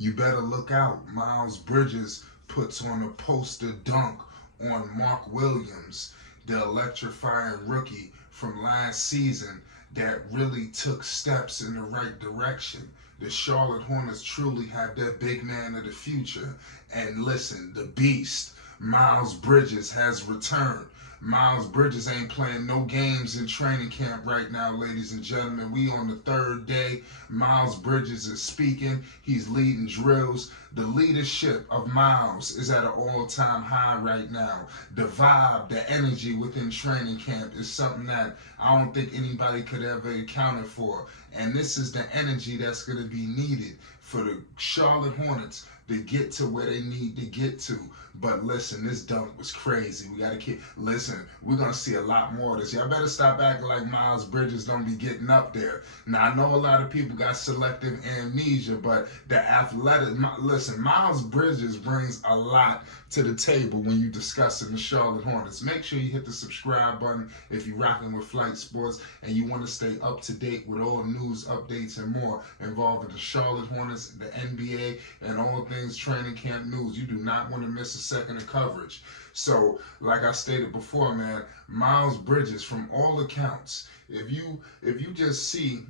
You better look out. Miles Bridges puts on a poster dunk on Mark Williams, the electrifying rookie from last season that really took steps in the right direction. The Charlotte Hornets truly have their big man of the future. And listen, the beast, Miles Bridges, has returned. Miles Bridges ain't playing no games in training camp right now, ladies and gentlemen. We on the third day. Miles Bridges is speaking. He's leading drills. The leadership of Miles is at an all-time high right now. The vibe, the energy within training camp is something that I don't think anybody could ever account for. And this is the energy that's going to be needed for the Charlotte Hornets to get to where they need to get to. But listen, this dunk was crazy. We gotta listen, we're gonna see a lot more of this. Y'all better stop acting like Miles Bridges don't be getting up there. Now I know a lot of people got selective amnesia, but the listen, Miles Bridges brings a lot to the table when you discussing the Charlotte Hornets. Make sure you hit the subscribe button if you're rocking with Flight Sports and you want to stay up to date with all news, updates, and more involving the Charlotte Hornets, the NBA, and all things training camp news. You do not want to miss a second of coverage. So, like I stated before, man, Miles Bridges, from all accounts, if you just see,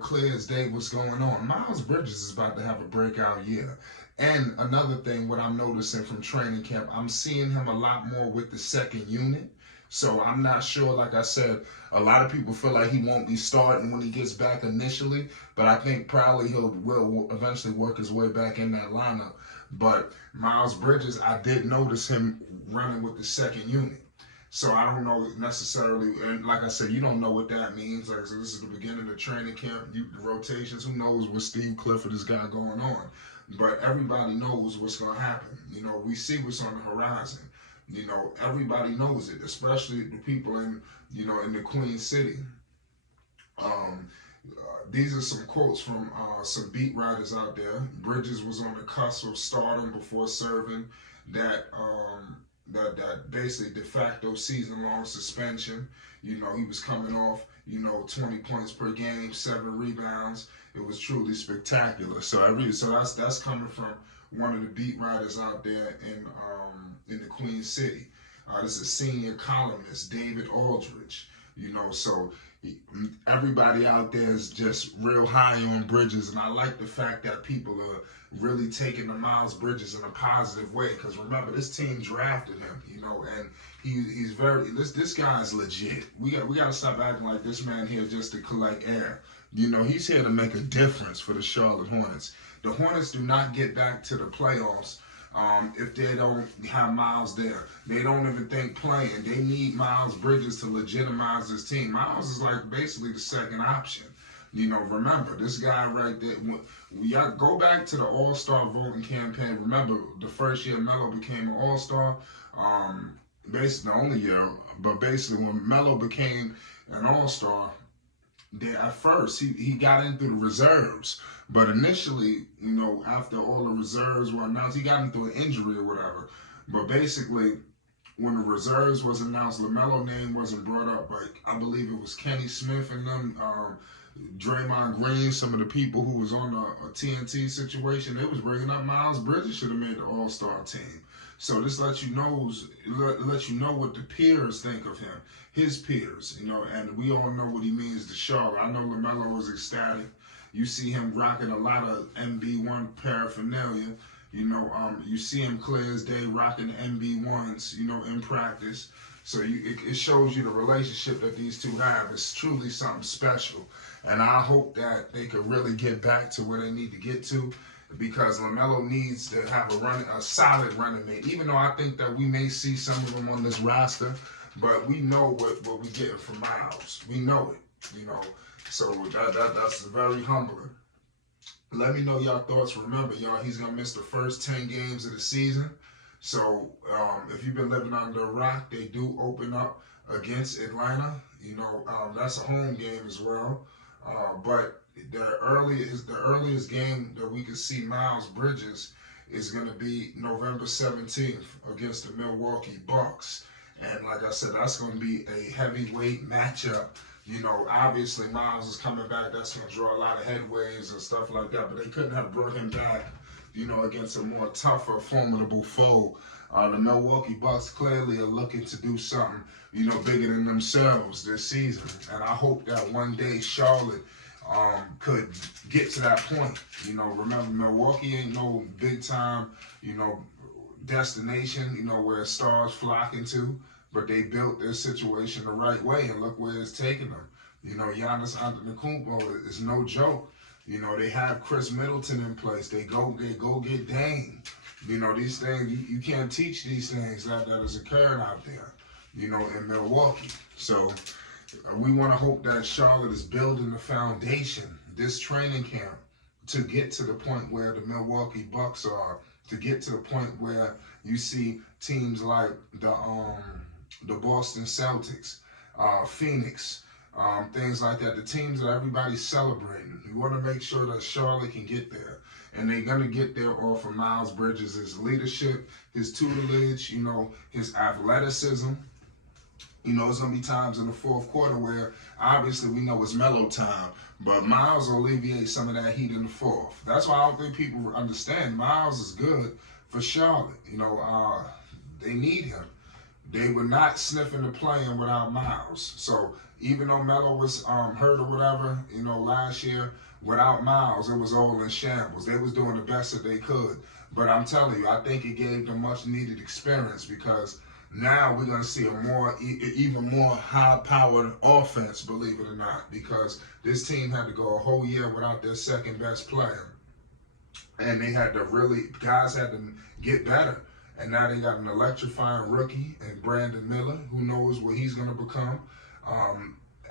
clear as day what's going on, Miles Bridges is about to have a breakout year. And another thing, what I'm noticing from training camp, I'm seeing him a lot more with the second unit. So I'm not sure, like I said, a lot of people feel like he won't be starting when he gets back initially, but I think probably will eventually work his way back in that lineup. But Miles Bridges, I did notice him running with the second unit. So I don't know necessarily, and like I said, you don't know what that means. Like I said, this is the beginning of the training camp, the rotations. Who knows what Steve Clifford has got going on? But everybody knows what's going to happen. We see what's on the horizon. Everybody knows it, especially the people in the Queen City. These are some quotes from some beat writers out there. Bridges was on the cusp of stardom before serving that basically de facto season-long suspension. He was coming off 20 points per game, 7 rebounds. It was truly spectacular. So that's coming from one of the beat writers out there in the Queen City. This is senior columnist David Aldridge. So everybody out there is just real high on Bridges, and I like the fact that people are really taking the Miles Bridges in a positive way. Because remember, this team drafted him, and he's very this guy is legit. We got to stop acting like this man here just to collect air. He's here to make a difference for the Charlotte Hornets. The Hornets do not get back to the playoffs if they don't have Miles there. They don't even think playing. They need Miles Bridges to legitimize this team. Miles is like basically the second option. Remember, this guy right there, we go back to the All-Star voting campaign. Remember, the first year Melo became an All-Star, basically the only year, but basically when Melo became an All-Star, at first he got in through the reserves. But initially, after all the reserves were announced, he got into an injury or whatever. But basically, when the reserves was announced, LaMelo name wasn't brought up, but I believe it was Kenny Smith and them, Draymond Green, some of the people who was on a TNT situation, they was bringing up Miles Bridges should have made the All-Star team. So this lets you know what the peers think of him, his peers, and we all know what he means to Charlotte. I know LaMelo was ecstatic. You see him rocking a lot of MB1 paraphernalia. You see him clear as day rocking MB1s, in practice. So it shows you the relationship that these two have. It's truly something special. And I hope that they could really get back to where they need to get to, because LaMelo needs to have a solid running mate. Even though I think that we may see some of them on this roster, but we know what we're getting from Miles. We know it, So that's very humbling. Let me know y'all thoughts. Remember, y'all, he's going to miss the first 10 games of the season. So if you've been living under a rock, they do open up against Atlanta. That's a home game as well. But the earliest game that we could see Miles Bridges is going to be November 17th against the Milwaukee Bucks. And like I said, that's going to be a heavyweight matchup. Obviously Miles is coming back. That's going to draw a lot of headwaves and stuff like that. But they couldn't have brought him back, against a more tougher, formidable foe. The Milwaukee Bucks clearly are looking to do something, bigger than themselves this season. And I hope that one day Charlotte could get to that point. Remember, Milwaukee ain't no big time, destination, where stars flocking to, but they built their situation the right way, and look where it's taken them. Giannis Antetokounmpo is no joke. They have Chris Middleton in place. They go get Dame. These things, you can't teach these things that is occurring out there, in Milwaukee. So we want to hope that Charlotte is building the foundation, this training camp, to get to the point where the Milwaukee Bucks are, to get to the point where you see teams like the Boston Celtics, Phoenix, things like that, the teams that everybody's celebrating. We want to make sure that Charlotte can get there. And they're going to get there off of Miles Bridges' leadership, his tutelage, his athleticism. It's going to be times in the fourth quarter where obviously we know it's mellow time, but Miles will alleviate some of that heat in the fourth. That's why I don't think people understand. Miles is good for Charlotte. They need him. They were not sniffing the playing without Miles. So even though Melo was hurt or whatever, last year, without Miles, it was all in shambles. They was doing the best that they could. But I'm telling you, I think it gave them much needed experience, because now we're going to see even more high-powered offense, believe it or not, because this team had to go a whole year without their second best player. And guys had to get better. And now they got an electrifying rookie and Brandon Miller, who knows what he's going to become.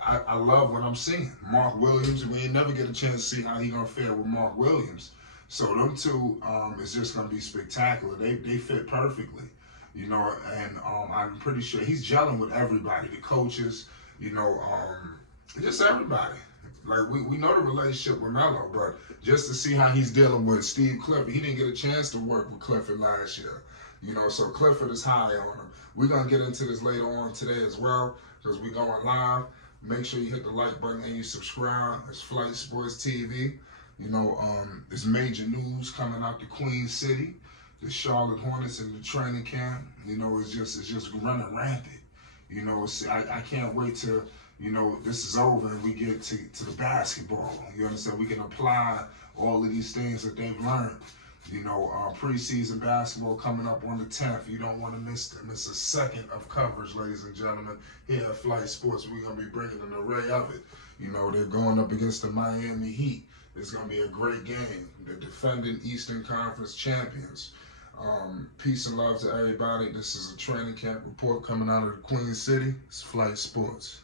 I love what I'm seeing. Mark Williams, we ain't never get a chance to see how he's going to fare with Mark Williams. So them two is just going to be spectacular. They fit perfectly, and I'm pretty sure he's gelling with everybody, the coaches, just everybody. Like, we know the relationship with Melo, but just to see how he's dealing with Steve Clifford, he didn't get a chance to work with Clifford last year. So Clifford is high on him. We're going to get into this later on today as well, because we're going live. Make sure you hit the like button and you subscribe. It's Flight Sports TV. There's major news coming out the Queen City. The Charlotte Hornets in the training camp. It's just running rampant. I can't wait till, this is over and we get to the basketball. You understand? We can apply all of these things that they've learned. Preseason basketball coming up on the 10th. You don't want to miss a second of coverage, ladies and gentlemen. Here at Flight Sports, we're going to be bringing an array of it. They're going up against the Miami Heat. It's going to be a great game. The defending Eastern Conference champions. Peace and love to everybody. This is a training camp report coming out of the Queen City. It's Flight Sports.